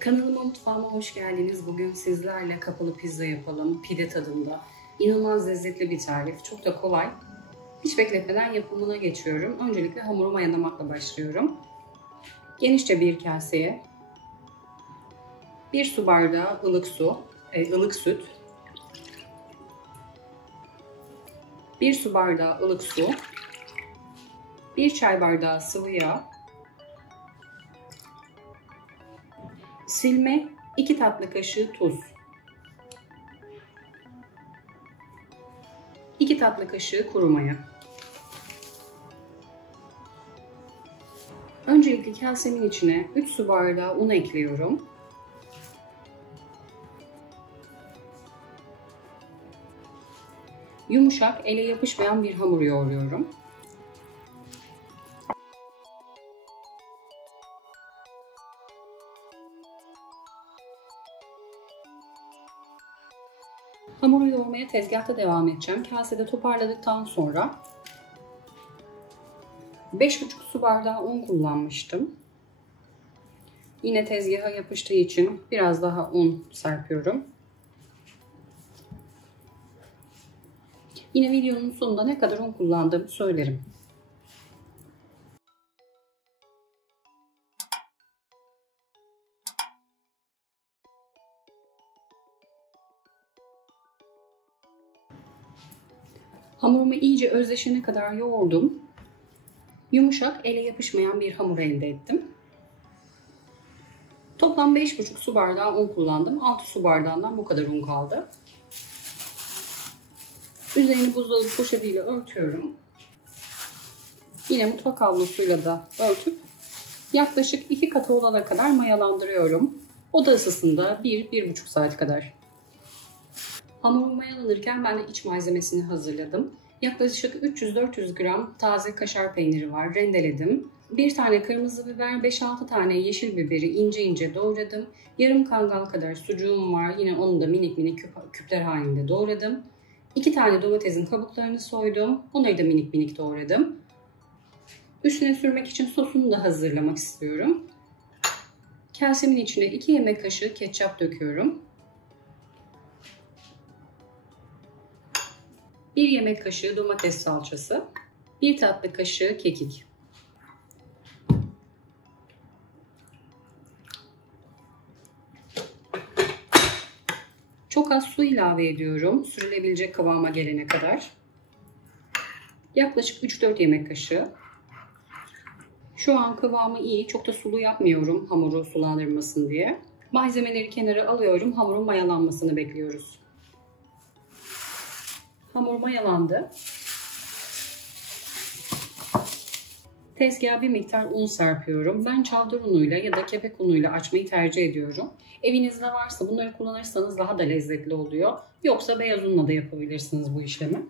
Kanalıma, mutfağıma hoş geldiniz. Bugün sizlerle kapalı pizza yapalım. Pide tadında. İnanılmaz lezzetli bir tarif. Çok da kolay. Hiç bekletmeden yapımına geçiyorum. Öncelikle hamurumu mayalamakla başlıyorum. Genişçe bir kaseye 1 su bardağı ılık süt, 1 su bardağı ılık su, 1 çay bardağı sıvı yağ, silme 2 tatlı kaşığı tuz, 2 tatlı kaşığı kuru maya. Öncelikle kasemin içine 3 su bardağı un ekliyorum. Yumuşak, ele yapışmayan bir hamur yoğuruyorum. Hamuru yoğurmaya tezgahta devam edeceğim. Kasede toparladıktan sonra 5,5 su bardağı un kullanmıştım. Yine tezgaha yapıştığı için biraz daha un serpiyorum. Yine videonun sonunda ne kadar un kullandığımı söylerim. Hamurumu iyice özleşene kadar yoğurdum. Yumuşak, ele yapışmayan bir hamur elde ettim. Toplam 5,5 su bardağı un kullandım. 6 su bardağından bu kadar un kaldı. Üzerini buzdolabı poşetiyle örtüyorum. Yine mutfak havlusuyla da örtüp yaklaşık 2 katı olana kadar mayalandırıyorum. Oda ısısında 1-1,5 saat kadar. Hamur mayalanırken ben de iç malzemesini hazırladım. Yaklaşık 300-400 gram taze kaşar peyniri var. Rendeledim. 1 tane kırmızı biber, 5-6 tane yeşil biberi ince ince doğradım. Yarım kangal kadar sucuğum var. Yine onu da minik minik küpler halinde doğradım. 2 tane domatesin kabuklarını soydum. Onları da minik minik doğradım. Üstüne sürmek için sosunu da hazırlamak istiyorum. Kasemin içine 2 yemek kaşığı ketçap döküyorum. 1 yemek kaşığı domates salçası, 1 tatlı kaşığı kekik. Çok az su ilave ediyorum sürülebilecek kıvama gelene kadar. Yaklaşık 3-4 yemek kaşığı. Şu an kıvamı iyi. Çok da sulu yapmıyorum hamuru sulandırmasın diye. Malzemeleri kenara alıyorum. Hamurun mayalanmasını bekliyoruz. Hamur mayalandı. Tezgaha bir miktar un serpiyorum. Ben çavdar unuyla ya da kepek unuyla açmayı tercih ediyorum. Evinizde varsa bunları kullanırsanız daha da lezzetli oluyor. Yoksa beyaz unla da yapabilirsiniz bu işlemi.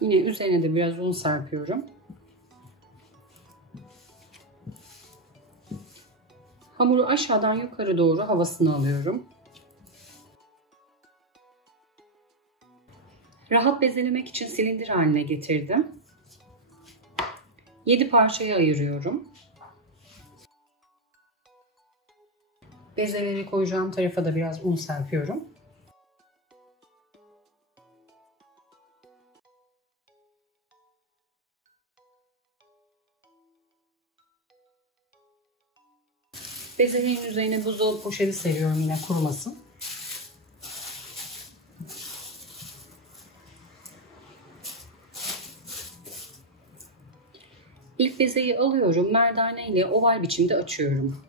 Yine üzerine de biraz un serpiyorum. Hamuru aşağıdan yukarı doğru havasını alıyorum. Rahat bezelemek için silindir haline getirdim. 7 parçaya ayırıyorum. Bezeleri koyacağım tarafa da biraz un serpiyorum. Bezelerin üzerine buzdolabı poşeti seriyorum yine kurumasın. İlk bezeyi alıyorum, merdane ile oval biçimde açıyorum.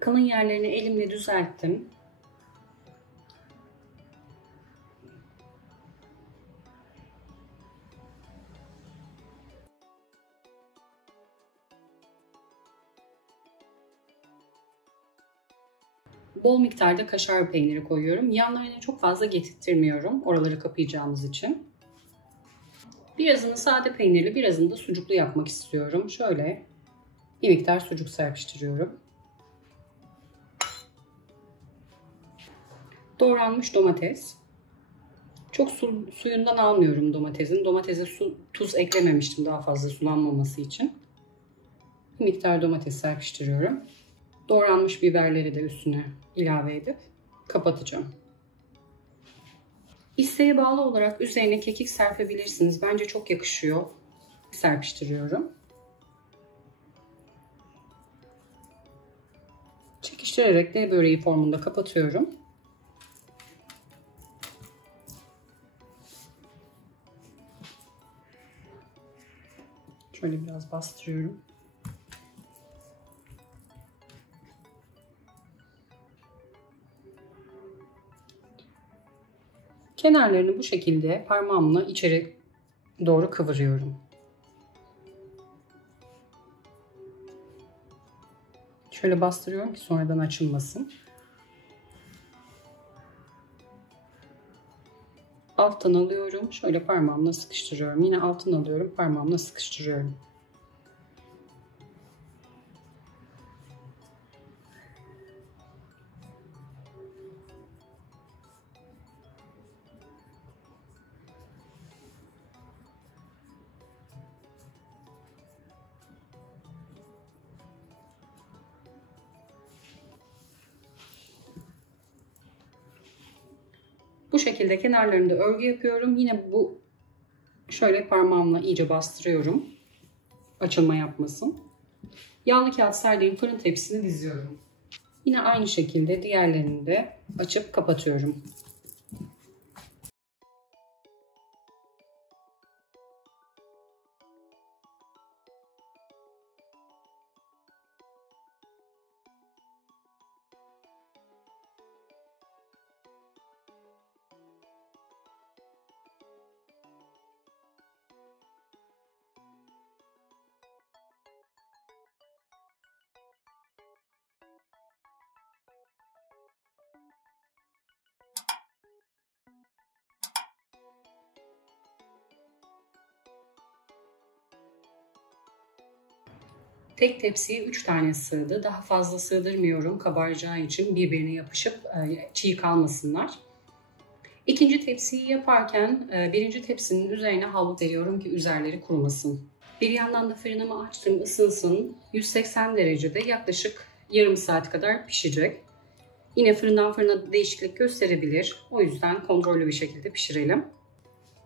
Kalın yerlerini elimle düzelttim. Bol miktarda kaşar peyniri koyuyorum. Yanlarına çok fazla getirtmiyorum oraları kapayacağımız için. Birazını sade peynirli, birazını da sucuklu yapmak istiyorum. Şöyle bir miktar sucuk serpiştiriyorum. Doğranmış domates. Çok suyundan almıyorum domatesin. Domatese tuz eklememiştim daha fazla sulanmaması için. Bir miktar domates serpiştiriyorum. Doğranmış biberleri de üstüne ilave edip kapatacağım. İsteğe bağlı olarak üzerine kekik serpebilirsiniz. Bence çok yakışıyor. Serpiştiriyorum. Çekiştirerek de böreği formunda kapatıyorum. Şöyle biraz bastırıyorum. Kenarlarını bu şekilde parmağımla içeri doğru kıvırıyorum. Şöyle bastırıyorum ki sonradan açılmasın. Alttan alıyorum. Şöyle parmağımla sıkıştırıyorum. Yine alttan alıyorum. Parmağımla sıkıştırıyorum. Bu şekilde kenarlarında örgü yapıyorum. Yine bu şöyle parmağımla iyice bastırıyorum. Açılma yapmasın. Yağlı kağıt serdiğim fırın tepsisini diziyorum. Yine aynı şekilde diğerlerini de açıp kapatıyorum. Tek tepsiye 3 tane sığdı. Daha fazla sığdırmıyorum kabaracağı için birbirine yapışıp çiğ kalmasınlar. İkinci tepsiyi yaparken birinci tepsinin üzerine havlu veriyorum ki üzerleri kurumasın. Bir yandan da fırınımı açtım, ısınsın. 180 derecede yaklaşık yarım saat kadar pişecek. Yine fırından fırına değişiklik gösterebilir. O yüzden kontrollü bir şekilde pişirelim.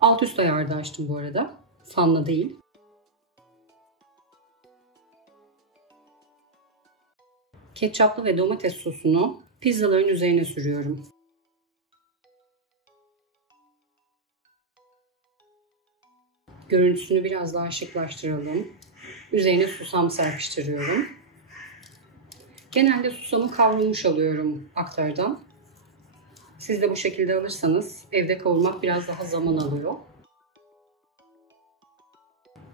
Alt üst ayarda açtım bu arada. Fanla değil. Ketçaplı ve domates sosunu pizzaların üzerine sürüyorum. Görüntüsünü biraz daha şıklaştıralım. Üzerine susam serpiştiriyorum. Genelde susamı kavrulmuş alıyorum aktardan. Siz de bu şekilde alırsanız evde kavurmak biraz daha zaman alıyor.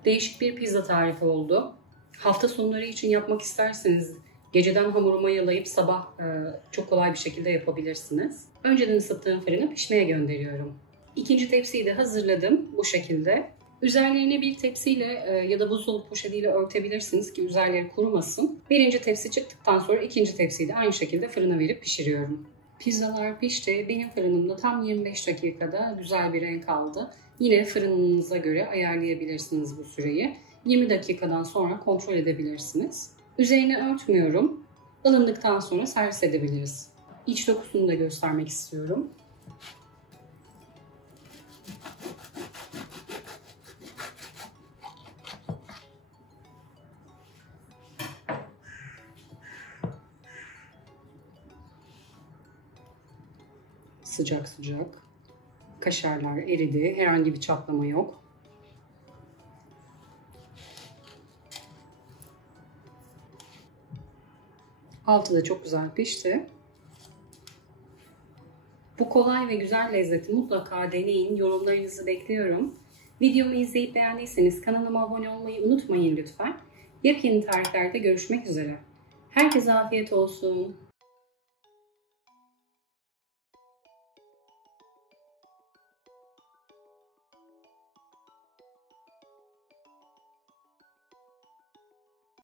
Değişik bir pizza tarifi oldu. Hafta sonları için yapmak isterseniz geceden hamuru mayalayıp sabah çok kolay bir şekilde yapabilirsiniz. Önceden ısıttığım fırına pişmeye gönderiyorum. İkinci tepsiyi de hazırladım bu şekilde. Üzerlerine bir tepsiyle ya da buzdolabı poşetiyle örtebilirsiniz ki üzerleri kurumasın. Birinci tepsi çıktıktan sonra ikinci tepsiyi de aynı şekilde fırına verip pişiriyorum. Pizzalar pişti. Benim fırınımda tam 25 dakikada güzel bir renk aldı. Yine fırınınıza göre ayarlayabilirsiniz bu süreyi. 20 dakikadan sonra kontrol edebilirsiniz. Üzerine örtmüyorum. Alındıktan sonra servis edebiliriz. İç dokusunu da göstermek istiyorum. Sıcak sıcak. Kaşarlar eridi. Herhangi bir çatlama yok. Altı da çok güzel pişti. Bu kolay ve güzel lezzeti mutlaka deneyin. Yorumlarınızı bekliyorum. Videomu izleyip beğendiyseniz kanalıma abone olmayı unutmayın lütfen. Yepyeni tariflerde görüşmek üzere. Herkese afiyet olsun.